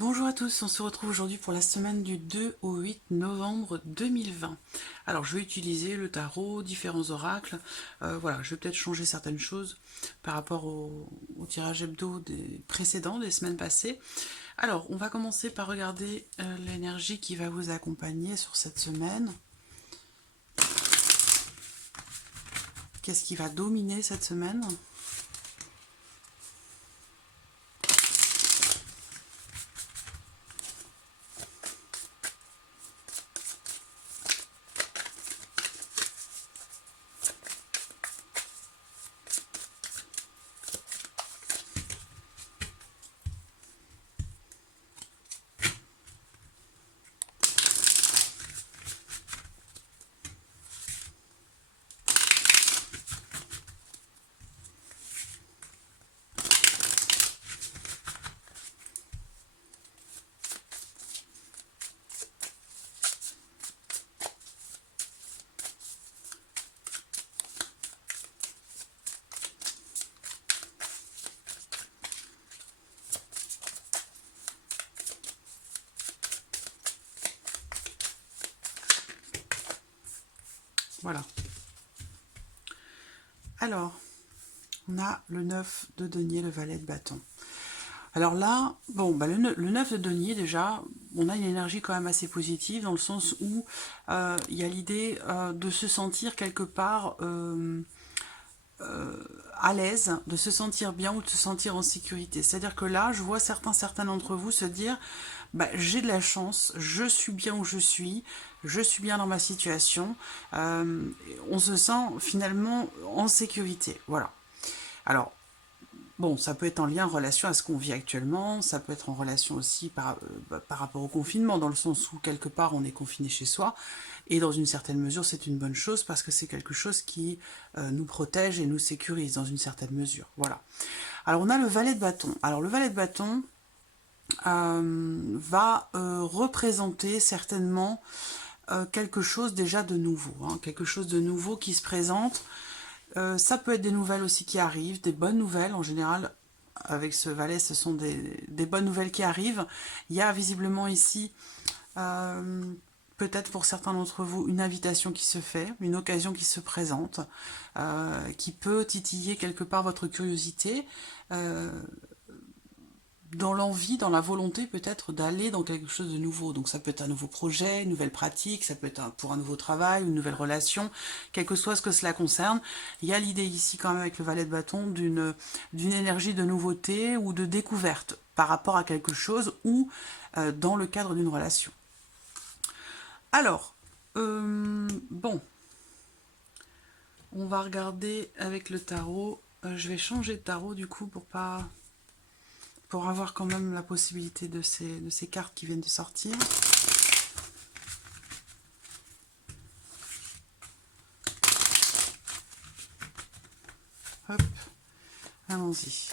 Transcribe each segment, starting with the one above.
Bonjour à tous, on se retrouve aujourd'hui pour la semaine du 2 au 8 novembre 2020. Alors je vais utiliser le tarot, différents oracles, voilà, je vais peut-être changer certaines choses par rapport au tirage hebdo des précédents, des semaines passées. Alors on va commencer par regarder l'énergie qui va vous accompagner sur cette semaine. Qu'est-ce qui va dominer cette semaine ? Voilà. Alors, on a le 9 de denier, le valet de bâton. Alors là, bon, bah le 9 de denier, déjà, on a une énergie quand même assez positive, dans le sens où il y a l'idée de se sentir quelque part à l'aise, de se sentir bien ou de se sentir en sécurité. C'est-à-dire que là, je vois certains d'entre vous se dire, bah, j'ai de la chance, je suis bien où je suis bien dans ma situation, on se sent finalement en sécurité. Voilà. Alors, bon, ça peut être en lien, en relation à ce qu'on vit actuellement, ça peut être en relation aussi par rapport au confinement, dans le sens où quelque part on est confiné chez soi, et dans une certaine mesure c'est une bonne chose parce que c'est quelque chose qui nous protège et nous sécurise dans une certaine mesure. Voilà. Alors on a le valet de bâton. Alors le valet de bâton va représenter certainement quelque chose déjà de nouveau, hein, quelque chose de nouveau qui se présente. Ça peut être des nouvelles aussi qui arrivent, des bonnes nouvelles en général. Avec ce valet, ce sont des bonnes nouvelles qui arrivent. Il y a visiblement ici, peut-être pour certains d'entre vous, une invitation qui se fait, une occasion qui se présente, qui peut titiller quelque part votre curiosité, dans l'envie, dans la volonté peut-être d'aller dans quelque chose de nouveau. Donc ça peut être un nouveau projet, une nouvelle pratique, ça peut être pour un nouveau travail, une nouvelle relation, quel que soit ce que cela concerne. Il y a l'idée ici quand même avec le valet de bâton d'une énergie de nouveauté ou de découverte par rapport à quelque chose ou dans le cadre d'une relation. Alors, bon, on va regarder avec le tarot. Je vais changer de tarot du coup pour avoir quand même la possibilité de ces cartes qui viennent de sortir. Hop, allons-y.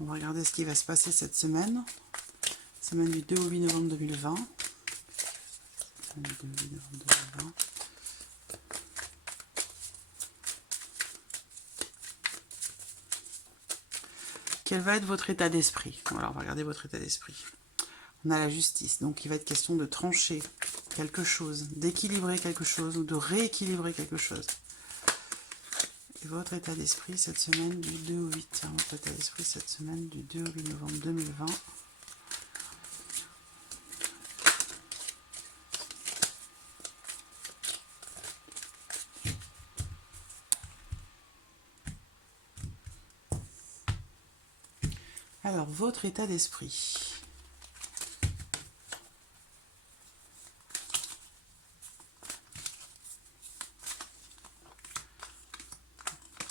On va regarder ce qui va se passer cette semaine. Semaine du 2 au 8 novembre 2020. Semaine du 2 au 8 novembre 2020. Quel va être votre état d'esprit? Voilà, on va regarder votre état d'esprit. On a la justice, donc il va être question de trancher quelque chose, d'équilibrer quelque chose ou de rééquilibrer quelque chose. Et votre état d'esprit cette semaine du 2 au 8. Votre état d'esprit cette semaine du 2 au 8 novembre 2020. Alors, votre état d'esprit.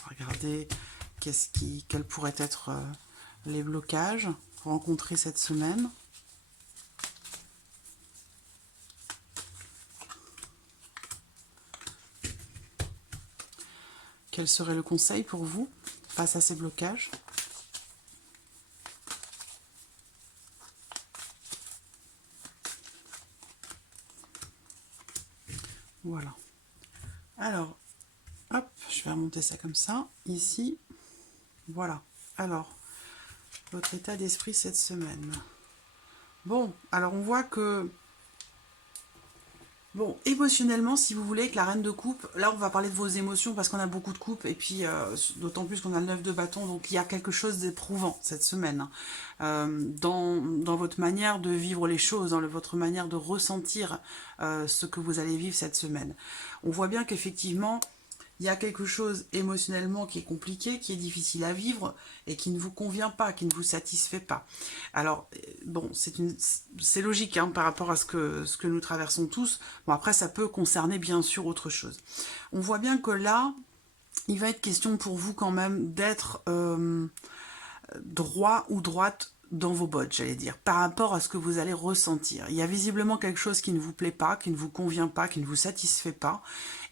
Regardez quels pourraient être les blocages rencontrés cette semaine. Quel serait le conseil pour vous face à ces blocages? Voilà. Alors, hop, je vais remonter ça comme ça. Ici, voilà. Alors, votre état d'esprit cette semaine. Bon, alors on voit que... Bon, émotionnellement, si vous voulez, que la reine de coupe, là on va parler de vos émotions parce qu'on a beaucoup de coupes, et puis d'autant plus qu'on a le 9 de bâton, donc il y a quelque chose d'éprouvant cette semaine, hein, dans votre manière de vivre les choses, dans votre manière de ressentir ce que vous allez vivre cette semaine. On voit bien qu'effectivement, il y a quelque chose émotionnellement qui est compliqué, qui est difficile à vivre et qui ne vous convient pas, qui ne vous satisfait pas. Alors, bon, c'est logique hein, par rapport à ce que nous traversons tous. Bon, après, ça peut concerner bien sûr autre chose. On voit bien que là, il va être question pour vous quand même d'être droit ou droite dans vos bottes, j'allais dire, par rapport à ce que vous allez ressentir. Il y a visiblement quelque chose qui ne vous plaît pas, qui ne vous convient pas, qui ne vous satisfait pas.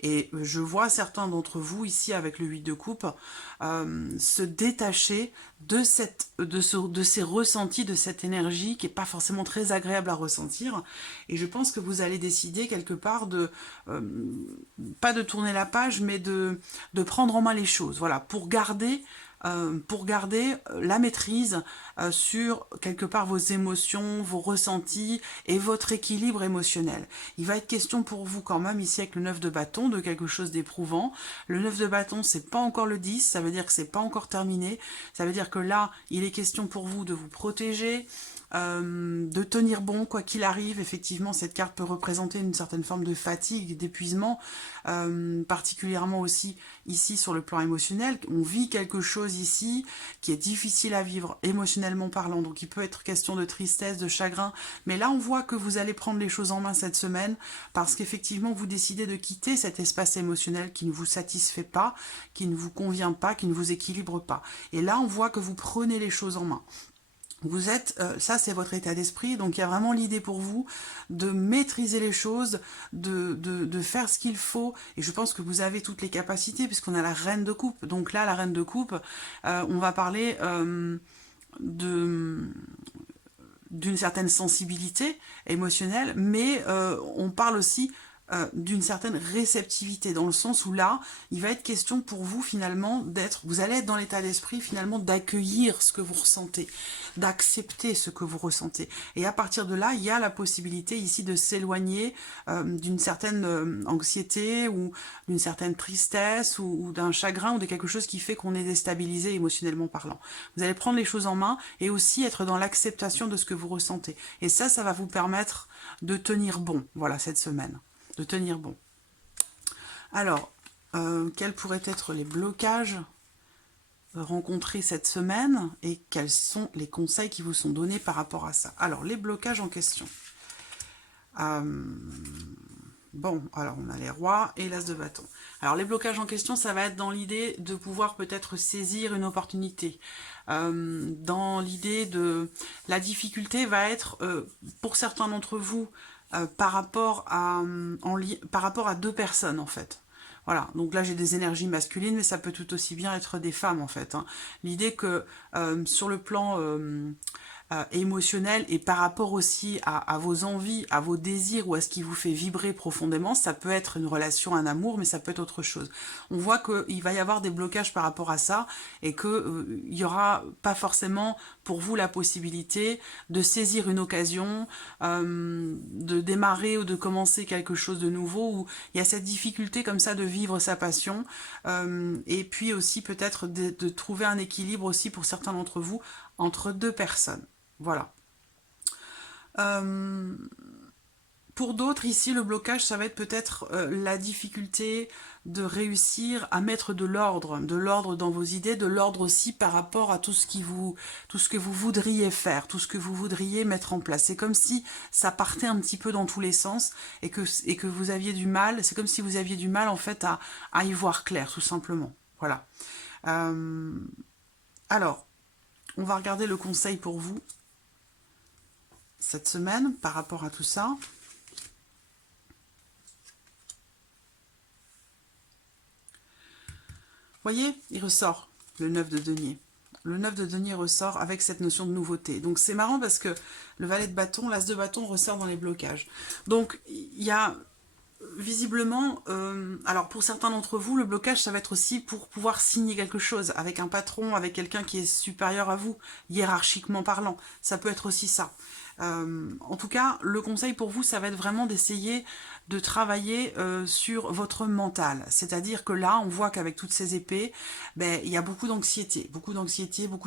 Et je vois certains d'entre vous, ici avec le 8 de coupe, se détacher de ces ressentis, de cette énergie qui n'est pas forcément très agréable à ressentir. Et je pense que vous allez décider quelque part de, pas de tourner la page, mais de prendre en main les choses. Voilà, pour garder la maîtrise sur quelque part vos émotions, vos ressentis et votre équilibre émotionnel. Il va être question pour vous quand même ici avec le 9 de bâton de quelque chose d'éprouvant. Le 9 de bâton, c'est pas encore le 10, ça veut dire que c'est pas encore terminé. Ça veut dire que là, il est question pour vous de vous protéger, de tenir bon quoi qu'il arrive. Effectivement, cette carte peut représenter une certaine forme de fatigue, d'épuisement, particulièrement aussi ici sur le plan émotionnel. On vit quelque chose ici qui est difficile à vivre émotionnellement parlant, donc il peut être question de tristesse, de chagrin, mais là on voit que vous allez prendre les choses en main cette semaine parce qu'effectivement vous décidez de quitter cet espace émotionnel qui ne vous satisfait pas, qui ne vous convient pas, qui ne vous équilibre pas. Et là on voit que vous prenez les choses en main. Vous êtes, ça c'est votre état d'esprit, donc il y a vraiment l'idée pour vous de maîtriser les choses, de faire ce qu'il faut, et je pense que vous avez toutes les capacités puisqu'on a la reine de coupe. Donc là, la reine de coupe, on va parler de d'une certaine sensibilité émotionnelle, mais on parle aussi d'une certaine réceptivité, dans le sens où là, il va être question pour vous finalement d'être, vous allez être dans l'état d'esprit finalement d'accueillir ce que vous ressentez, d'accepter ce que vous ressentez. Et à partir de là, il y a la possibilité ici de s'éloigner d'une certaine anxiété ou d'une certaine tristesse ou d'un chagrin ou de quelque chose qui fait qu'on est déstabilisé émotionnellement parlant. Vous allez prendre les choses en main et aussi être dans l'acceptation de ce que vous ressentez. Et ça va vous permettre de tenir bon, voilà, cette semaine. De tenir bon. Alors, quels pourraient être les blocages rencontrés cette semaine et quels sont les conseils qui vous sont donnés par rapport à ça? Alors, les blocages en question. Bon, alors on a les rois et l'as de bâton. Alors les blocages en question, ça va être dans l'idée de pouvoir peut-être saisir une opportunité. Dans l'idée de... La difficulté va être, pour certains d'entre vous, par rapport à deux personnes en fait. Voilà, donc là j'ai des énergies masculines, mais ça peut tout aussi bien être des femmes en fait. Hein. L'idée que sur le plan émotionnel et par rapport aussi à vos envies, à vos désirs ou à ce qui vous fait vibrer profondément, ça peut être une relation, un amour, mais ça peut être autre chose. On voit qu'il va y avoir des blocages par rapport à ça et qu'il n'y aura pas forcément pour vous la possibilité de saisir une occasion, de démarrer ou de commencer quelque chose de nouveau, où il y a cette difficulté comme ça de vivre sa passion, et puis aussi peut-être de trouver un équilibre aussi pour certains d'entre vous entre deux personnes. Voilà. Pour d'autres, ici, le blocage, ça va être peut-être la difficulté de réussir à mettre de l'ordre dans vos idées, de l'ordre aussi par rapport à tout ce que vous voudriez faire, tout ce que vous voudriez mettre en place. C'est comme si ça partait un petit peu dans tous les sens et que vous aviez du mal, c'est comme si vous aviez du mal en fait à y voir clair, tout simplement. Voilà. Alors, on va regarder le conseil pour vous cette semaine par rapport à tout ça. Voyez, il ressort le 9 de denier. Le 9 de denier ressort avec cette notion de nouveauté. Donc c'est marrant parce que le valet de bâton, l'as de bâton ressort dans les blocages. Donc il y a visiblement, alors pour certains d'entre vous, le blocage, ça va être aussi pour pouvoir signer quelque chose avec un patron, avec quelqu'un qui est supérieur à vous, hiérarchiquement parlant. Ça peut être aussi ça. En tout cas, le conseil pour vous, ça va être vraiment d'essayer de travailler sur votre mental. C'est-à-dire que là, on voit qu'avec toutes ces épées, ben, il y a beaucoup d'anxiété, beaucoup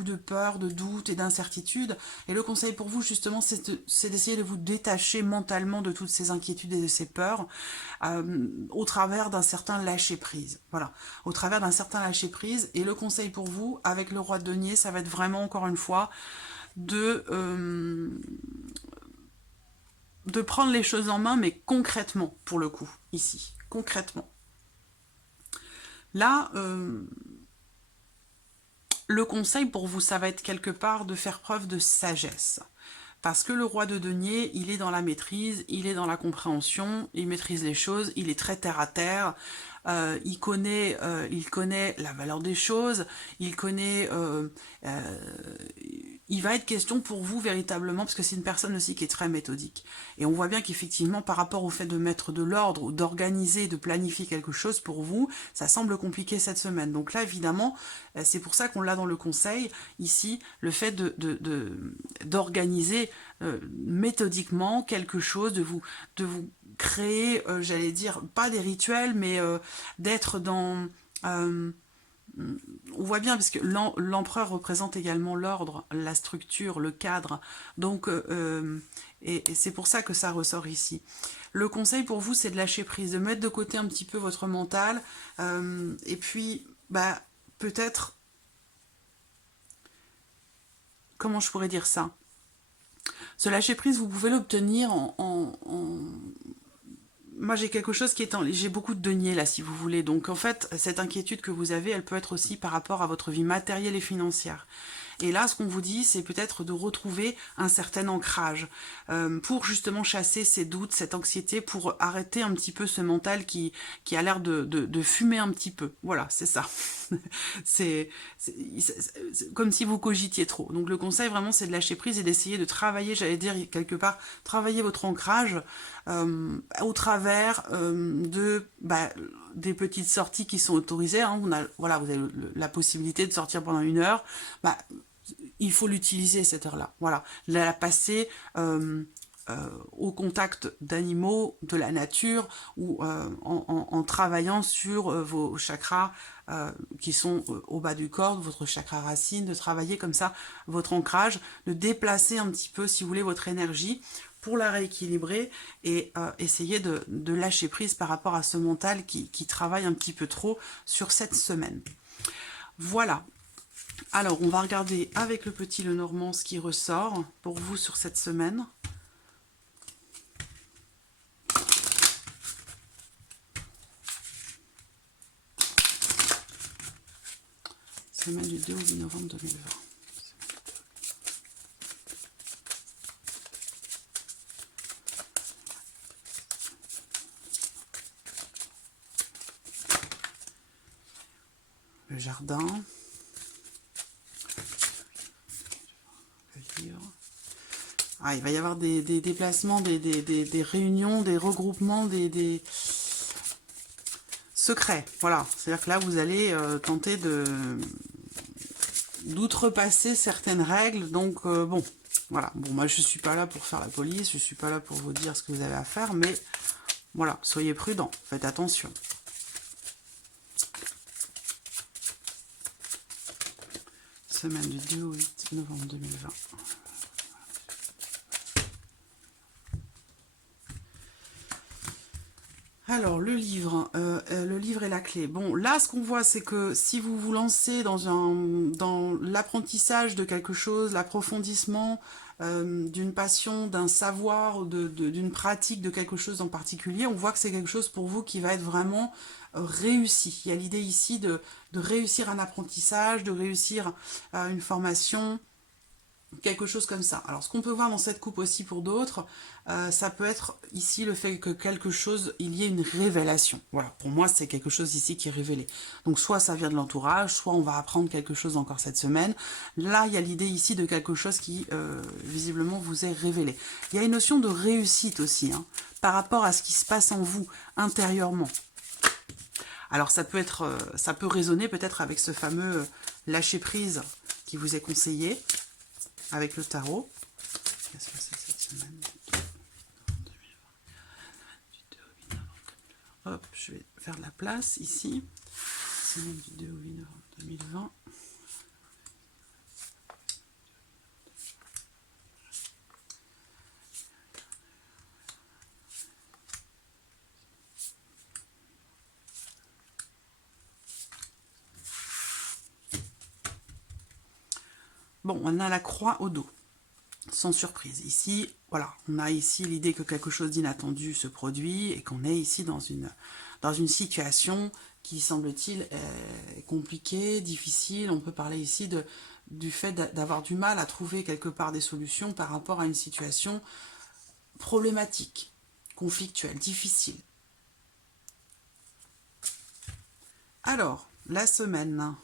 de peur, de doute et d'incertitude. Et le conseil pour vous, justement, c'est d'essayer de vous détacher mentalement de toutes ces inquiétudes et de ces peurs au travers d'un certain lâcher-prise. Voilà, au travers d'un certain lâcher-prise. Et le conseil pour vous, avec le roi de denier, ça va être vraiment, encore une fois, de prendre les choses en main, mais concrètement, pour le coup, ici, concrètement. Là, le conseil pour vous, ça va être quelque part de faire preuve de sagesse. Parce que le roi de denier, il est dans la maîtrise, il est dans la compréhension, il maîtrise les choses, il est très terre à terre, il connaît la valeur des choses, il connaît... il va être question pour vous véritablement, parce que c'est une personne aussi qui est très méthodique. Et on voit bien qu'effectivement, par rapport au fait de mettre de l'ordre, ou d'organiser, de planifier quelque chose pour vous, ça semble compliqué cette semaine. Donc là, évidemment, c'est pour ça qu'on l'a dans le conseil, ici, le fait d'organiser méthodiquement quelque chose, de vous créer, j'allais dire, pas des rituels, mais d'être dans... on voit bien, parce que l'empereur représente également l'ordre, la structure, le cadre. Donc, et c'est pour ça que ça ressort ici. Le conseil pour vous, c'est de lâcher prise, de mettre de côté un petit peu votre mental. Et puis, bah, peut-être... Comment je pourrais dire ça? Ce lâcher prise, vous pouvez l'obtenir moi, j'ai quelque chose qui est j'ai beaucoup de deniers là, si vous voulez. Donc, en fait, cette inquiétude que vous avez, elle peut être aussi par rapport à votre vie matérielle et financière. Et là, ce qu'on vous dit, c'est peut-être de retrouver un certain ancrage pour justement chasser ces doutes, cette anxiété, pour arrêter un petit peu ce mental qui a l'air de fumer un petit peu. Voilà, c'est ça. c'est comme si vous cogitiez trop. Donc le conseil vraiment, c'est de lâcher prise et d'essayer de travailler, j'allais dire quelque part, travailler votre ancrage au travers des petites sorties qui sont autorisées. Hein. Voilà, vous avez la possibilité de sortir pendant 1 heure. Bah, il faut l'utiliser cette heure-là. Voilà, la passer au contact d'animaux, de la nature, ou en travaillant sur vos chakras qui sont au bas du corps, votre chakra racine, de travailler comme ça votre ancrage, de déplacer un petit peu, si vous voulez, votre énergie pour la rééquilibrer et essayer de lâcher prise par rapport à ce mental qui travaille un petit peu trop sur cette semaine. Voilà. Alors, on va regarder avec le petit Lenormand ce qui ressort pour vous sur cette semaine. Semaine du 2 au 8 novembre 2020. Le jardin. Le livre. Ah, il va y avoir des déplacements, des réunions, des regroupements, des secrets. Voilà, c'est-à-dire que là, vous allez tenter d'outrepasser certaines règles. Donc, bon, voilà. Bon, moi, je ne suis pas là pour faire la police, je ne suis pas là pour vous dire ce que vous avez à faire, mais voilà, soyez prudents, faites attention. Semaine du 2 au 8 novembre 2020. Alors, le livre est la clé. Bon, là, ce qu'on voit, c'est que si vous vous lancez dans l'apprentissage de quelque chose, l'approfondissement d'une passion, d'un savoir, d'une pratique de quelque chose en particulier, on voit que c'est quelque chose pour vous qui va être vraiment réussi. Il y a l'idée ici de réussir un apprentissage, de réussir une formation, quelque chose comme ça. Alors, ce qu'on peut voir dans cette coupe aussi pour d'autres, ça peut être ici le fait que quelque chose, il y ait une révélation. Voilà, pour moi, c'est quelque chose ici qui est révélé. Donc, soit ça vient de l'entourage, soit on va apprendre quelque chose encore cette semaine. Là, il y a l'idée ici de quelque chose qui, visiblement, vous est révélé. Il y a une notion de réussite aussi, hein, par rapport à ce qui se passe en vous, intérieurement. Alors, ça peut résonner peut-être avec ce fameux lâcher-prise qui vous est conseillé avec le tarot. Qu'est-ce que c'est cette Semaine hop, je vais faire de la place ici. Semaine du 2 au 8 novembre 2020. Bon, on a la croix au dos, sans surprise. Ici, voilà, on a ici l'idée que quelque chose d'inattendu se produit et qu'on est ici dans une situation qui, semble-t-il, est compliquée, difficile. On peut parler ici du fait d'avoir du mal à trouver quelque part des solutions par rapport à une situation problématique, conflictuelle, difficile. Alors, la semaine...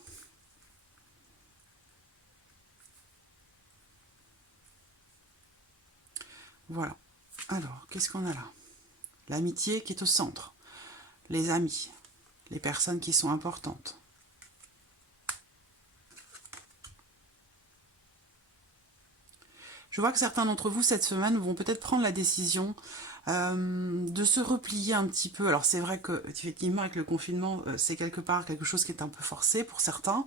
Voilà. Alors, qu'est-ce qu'on a là? L'amitié qui est au centre. Les amis. Les personnes qui sont importantes. Je vois que certains d'entre vous, cette semaine, vont peut-être prendre la décision de se replier un petit peu. Alors, c'est vrai que, effectivement, avec le confinement, c'est quelque part quelque chose qui est un peu forcé pour certains.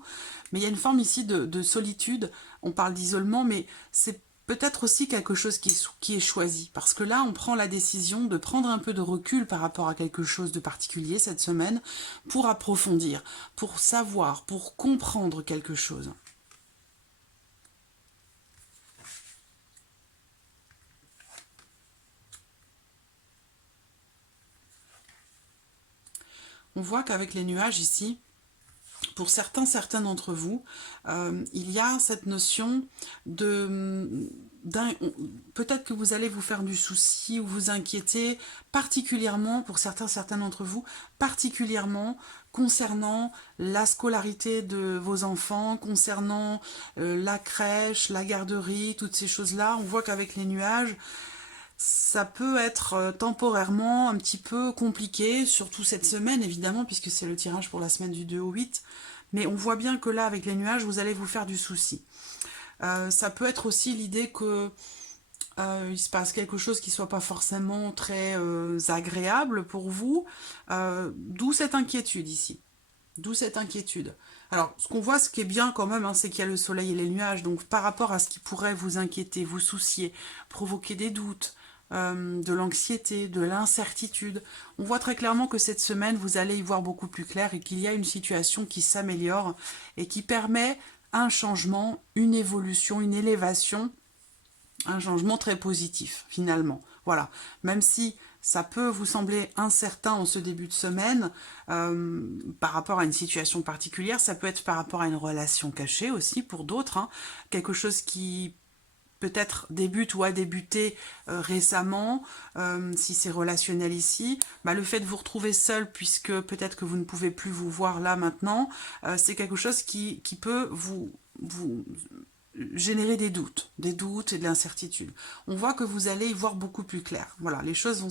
Mais il y a une forme ici de solitude. On parle d'isolement, mais c'est peut-être aussi quelque chose qui est choisi. Parce que là, on prend la décision de prendre un peu de recul par rapport à quelque chose de particulier cette semaine pour approfondir, pour savoir, pour comprendre quelque chose. On voit qu'avec les nuages ici, pour certains d'entre vous, il y a cette notion peut-être que vous allez vous faire du souci ou vous inquiéter particulièrement, pour certains d'entre vous, particulièrement concernant la scolarité de vos enfants, concernant la crèche, la garderie, toutes ces choses-là. On voit qu'avec les nuages, ça peut être temporairement un petit peu compliqué, surtout cette semaine évidemment, puisque c'est le tirage pour la semaine du 2 au 8. Mais on voit bien que là, avec les nuages, vous allez vous faire du souci. Ça peut être aussi l'idée que il se passe quelque chose qui ne soit pas forcément très agréable pour vous, d'où cette inquiétude ici. D'où cette inquiétude. Alors, ce qu'on voit, ce qui est bien quand même, hein, c'est qu'il y a le soleil et les nuages. Donc, par rapport à ce qui pourrait vous inquiéter, vous soucier, provoquer des doutes, de l'anxiété, de l'incertitude, on voit très clairement que cette semaine, vous allez y voir beaucoup plus clair et qu'il y a une situation qui s'améliore et qui permet un changement, une évolution, une élévation, un changement très positif, finalement. Voilà. Même si ça peut vous sembler incertain en ce début de semaine, par rapport à une situation particulière, ça peut être par rapport à une relation cachée aussi pour d'autres, hein, quelque chose qui peut-être débute ou a débuté récemment, si c'est relationnel ici, bah, le fait de vous retrouver seul, puisque peut-être que vous ne pouvez plus vous voir là maintenant, c'est quelque chose qui peut vous générer des doutes et de l'incertitude. On voit que vous allez y voir beaucoup plus clair. Voilà, les choses vont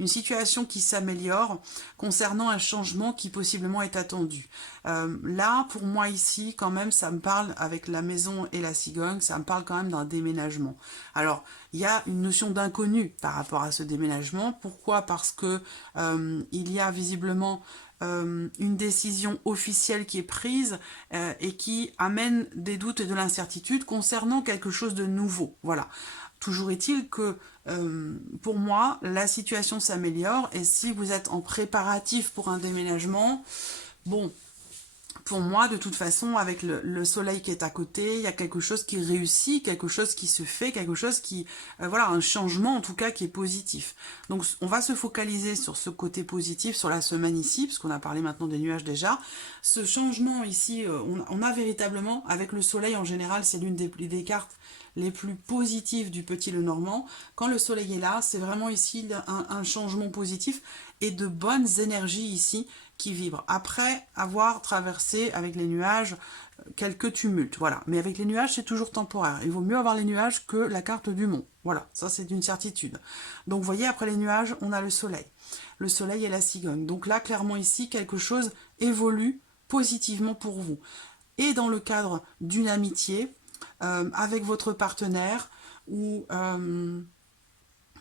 une situation qui s'améliore concernant un changement qui possiblement est attendu. Là, pour moi ici, quand même, ça me parle, avec la maison et la cigogne, ça me parle quand même d'un déménagement. Alors, il y a une notion d'inconnu par rapport à ce déménagement. Pourquoi? Parce que il y a visiblement une décision officielle qui est prise et qui amène des doutes et de l'incertitude concernant quelque chose de nouveau. Voilà. Toujours est-il que pour moi, la situation s'améliore et si vous êtes en préparatif pour un déménagement, bon, pour moi, de toute façon, avec le soleil qui est à côté, il y a quelque chose qui réussit, quelque chose qui se fait, quelque chose qui... voilà, un changement en tout cas qui est positif. Donc on va se focaliser sur ce côté positif, sur la semaine ici, parce qu'on a parlé maintenant des nuages déjà. Ce changement ici, on a véritablement, avec le soleil en général, c'est l'une des cartes les plus positives du Petit Lenormand. Quand le soleil est là, c'est vraiment ici un changement positif et de bonnes énergies ici qui vibrent. Après avoir traversé avec les nuages quelques tumultes, voilà. Mais avec les nuages, c'est toujours temporaire. Il vaut mieux avoir les nuages que la carte du mont. Voilà, ça c'est une certitude. Donc vous voyez, après les nuages, on a le soleil. Le soleil et la cigogne. Donc là, clairement ici, quelque chose évolue positivement pour vous. Et dans le cadre d'une amitié, avec votre partenaire, ou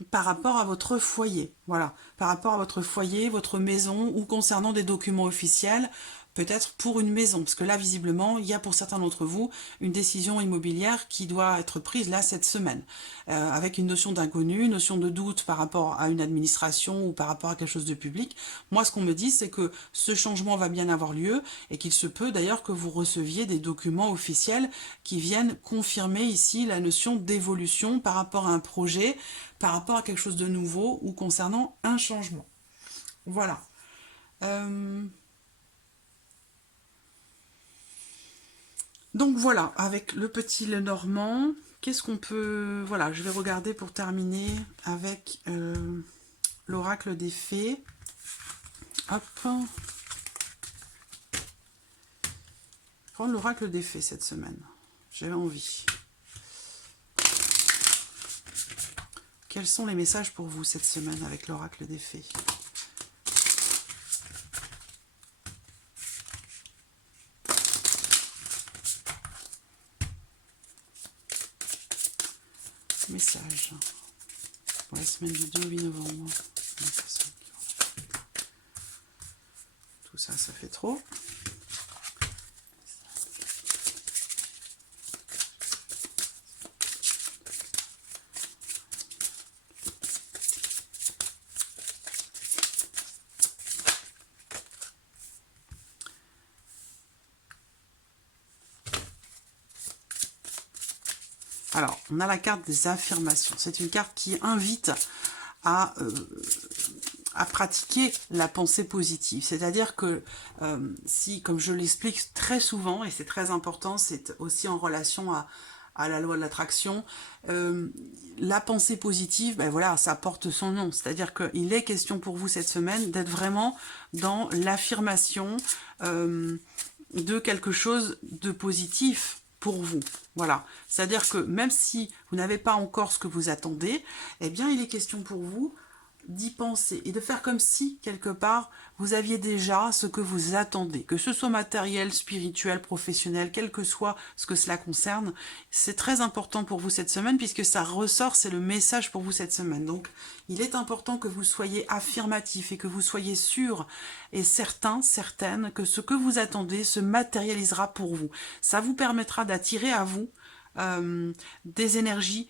par rapport à votre foyer, voilà, par rapport à votre foyer, votre maison, ou concernant des documents officiels, peut-être pour une maison, parce que là, visiblement, il y a pour certains d'entre vous une décision immobilière qui doit être prise là cette semaine, avec une notion d'inconnu, une notion de doute par rapport à une administration ou par rapport à quelque chose de public. Moi, ce qu'on me dit, c'est que ce changement va bien avoir lieu et qu'il se peut d'ailleurs que vous receviez des documents officiels qui viennent confirmer ici la notion d'évolution par rapport à un projet, par rapport à quelque chose de nouveau ou concernant un changement. Voilà. Donc voilà, avec le petit Lenormand, qu'est-ce qu'on peut... Voilà, je vais regarder pour terminer avec l'oracle des fées. Hop. Prendre l'oracle des fées cette semaine. J'avais envie. Quels sont les messages pour vous cette semaine avec l'oracle des fées? Message pour la semaine du 2 au 8 novembre. Tout ça, ça fait trop. Alors, on a la carte des affirmations. C'est une carte qui invite à pratiquer la pensée positive. C'est-à-dire que si, comme je l'explique très souvent, et c'est très important, c'est aussi en relation à la loi de l'attraction, la pensée positive, ben voilà, ça porte son nom. C'est-à-dire qu'il est question pour vous cette semaine d'être vraiment dans l'affirmation de quelque chose de positif pour vous. Voilà. C'est-à-dire que même si vous n'avez pas encore ce que vous attendez, eh bien, il est question pour vous d'y penser et de faire comme si, quelque part, vous aviez déjà ce que vous attendez, que ce soit matériel, spirituel, professionnel, quel que soit ce que cela concerne. C'est très important pour vous cette semaine puisque ça ressort, c'est le message pour vous cette semaine. Donc, il est important que vous soyez affirmatif et que vous soyez sûr et certain, certaine que ce que vous attendez se matérialisera pour vous. Ça vous permettra d'attirer à vous des énergies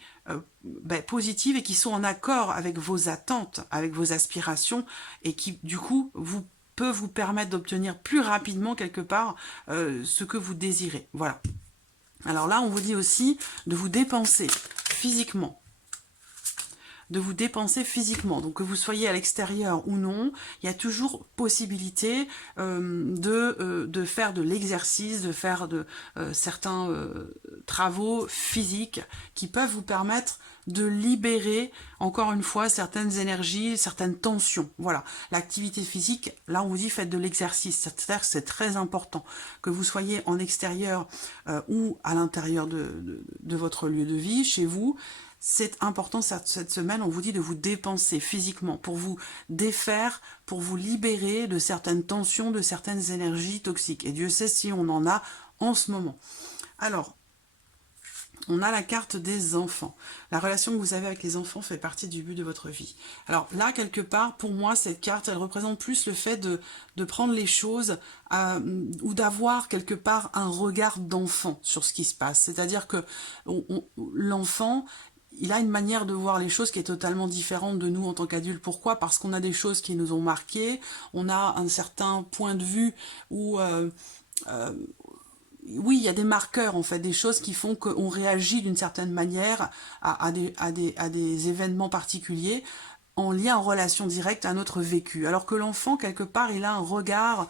positives et qui sont en accord avec vos attentes, avec vos aspirations et qui du coup peuvent vous permettre d'obtenir plus rapidement quelque part ce que vous désirez. Voilà. Alors là, on vous dit aussi de vous dépenser physiquement. De vous dépenser physiquement. Donc que vous soyez à l'extérieur ou non, il y a toujours possibilité de faire de l'exercice, de faire de certains travaux physiques qui peuvent vous permettre de libérer, encore une fois, certaines énergies, certaines tensions. Voilà. L'activité physique, là on vous dit faites de l'exercice. C'est-à-dire que c'est très important que vous soyez en extérieur ou à l'intérieur de votre lieu de vie, chez vous. C'est important cette semaine, on vous dit de vous dépenser physiquement pour vous défaire, pour vous libérer de certaines tensions, de certaines énergies toxiques. Et Dieu sait si on en a en ce moment. Alors, on a la carte des enfants. La relation que vous avez avec les enfants fait partie du but de votre vie. Alors là, quelque part, pour moi, cette carte, elle représente plus le fait de prendre les choses ou d'avoir quelque part un regard d'enfant sur ce qui se passe. C'est-à-dire que l'enfant, il a une manière de voir les choses qui est totalement différente de nous en tant qu'adultes. Pourquoi? Parce qu'on a des choses qui nous ont marquées, on a un certain point de vue où... oui, il y a des marqueurs, en fait, des choses qui font qu'on réagit d'une certaine manière à des événements particuliers en lien, en relation directe à notre vécu. Alors que l'enfant, quelque part, il a un regard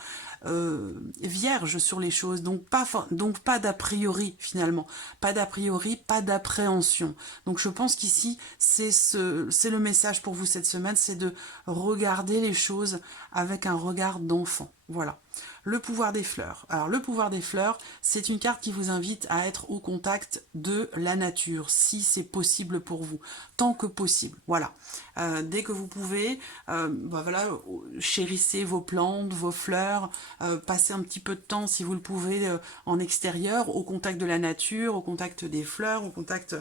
vierge sur les choses, donc pas d'a priori, finalement. Pas d'a priori, pas d'appréhension. Donc je pense qu'ici, c'est le message pour vous cette semaine, c'est de regarder les choses avec un regard d'enfant. Voilà. Le pouvoir des fleurs. Alors le pouvoir des fleurs, c'est une carte qui vous invite à être au contact de la nature, si c'est possible pour vous, tant que possible. Voilà. Dès que vous pouvez, voilà, chérissez vos plantes, vos fleurs, passez un petit peu de temps, si vous le pouvez, en extérieur, au contact de la nature, au contact des fleurs, au contact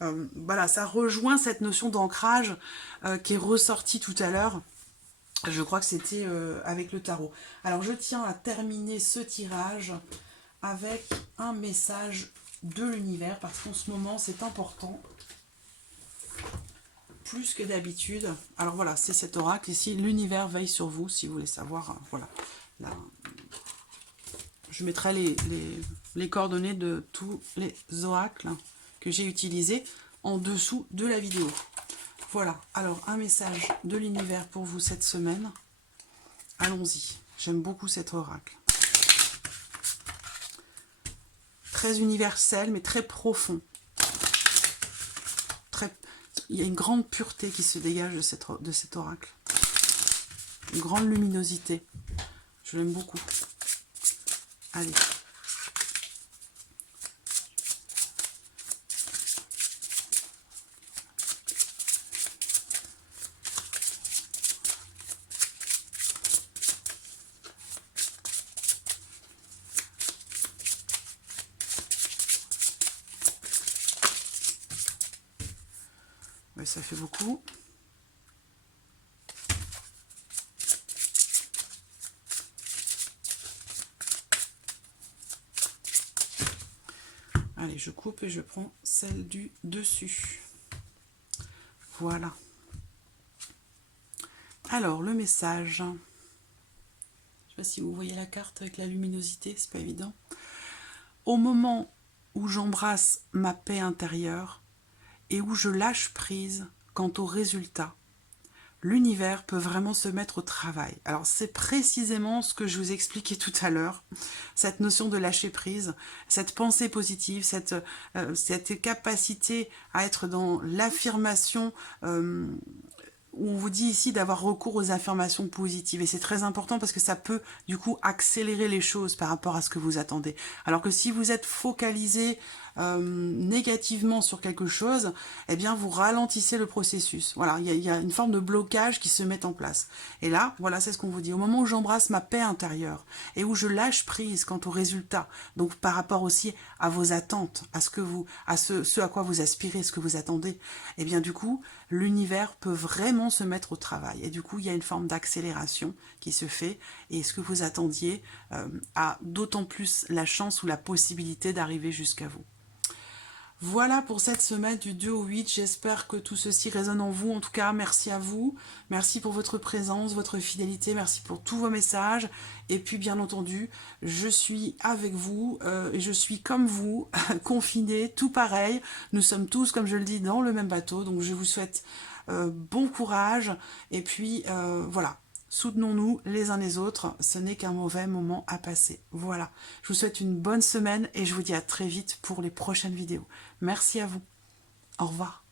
Voilà, ça rejoint cette notion d'ancrage qui est ressortie tout à l'heure. Je crois que c'était avec le tarot. Alors, je tiens à terminer ce tirage avec un message de l'univers, parce qu'en ce moment, c'est important, plus que d'habitude. Alors voilà, c'est cet oracle ici. L'univers veille sur vous, si vous voulez savoir. Voilà. Là, je mettrai les coordonnées de tous les oracles que j'ai utilisés en dessous de la vidéo. Voilà, alors un message de l'univers pour vous cette semaine. Allons-y, j'aime beaucoup cet oracle. Très universel, mais très profond. Il y a une grande pureté qui se dégage de cet oracle. Une grande luminosité. Je l'aime beaucoup. Allez. Ouais, ça fait beaucoup. Allez, je coupe et je prends celle du dessus. Voilà. Alors, le message. Je ne sais pas si vous voyez la carte avec la luminosité, c'est pas évident. Au moment où j'embrasse ma paix intérieure et où je lâche prise quant au résultat, l'univers peut vraiment se mettre au travail. Alors c'est précisément ce que je vous expliquais tout à l'heure, cette notion de lâcher prise, cette pensée positive, cette capacité à être dans l'affirmation où on vous dit ici d'avoir recours aux affirmations positives. Et c'est très important parce que ça peut, du coup, accélérer les choses par rapport à ce que vous attendez. Alors que si vous êtes focalisé négativement sur quelque chose, eh bien, vous ralentissez le processus. Voilà, il y a une forme de blocage qui se met en place. Et là, voilà, c'est ce qu'on vous dit. Au moment où j'embrasse ma paix intérieure et où je lâche prise quant au résultat, donc par rapport aussi à vos attentes, à ce à quoi vous aspirez, ce que vous attendez, eh bien, du coup, l'univers peut vraiment se mettre au travail. Et du coup, il y a une forme d'accélération qui se fait. Et ce que vous attendiez a d'autant plus la chance ou la possibilité d'arriver jusqu'à vous. Voilà pour cette semaine du 2 au 8. J'espère que tout ceci résonne en vous. En tout cas, merci à vous. Merci pour votre présence, votre fidélité. Merci pour tous vos messages. Et puis, bien entendu, je suis avec vous. Et je suis comme vous, confinée, tout pareil. Nous sommes tous, comme je le dis, dans le même bateau. Donc, je vous souhaite bon courage. Et puis, voilà. Soutenons-nous les uns les autres, ce n'est qu'un mauvais moment à passer. Voilà, je vous souhaite une bonne semaine et je vous dis à très vite pour les prochaines vidéos. Merci à vous. Au revoir.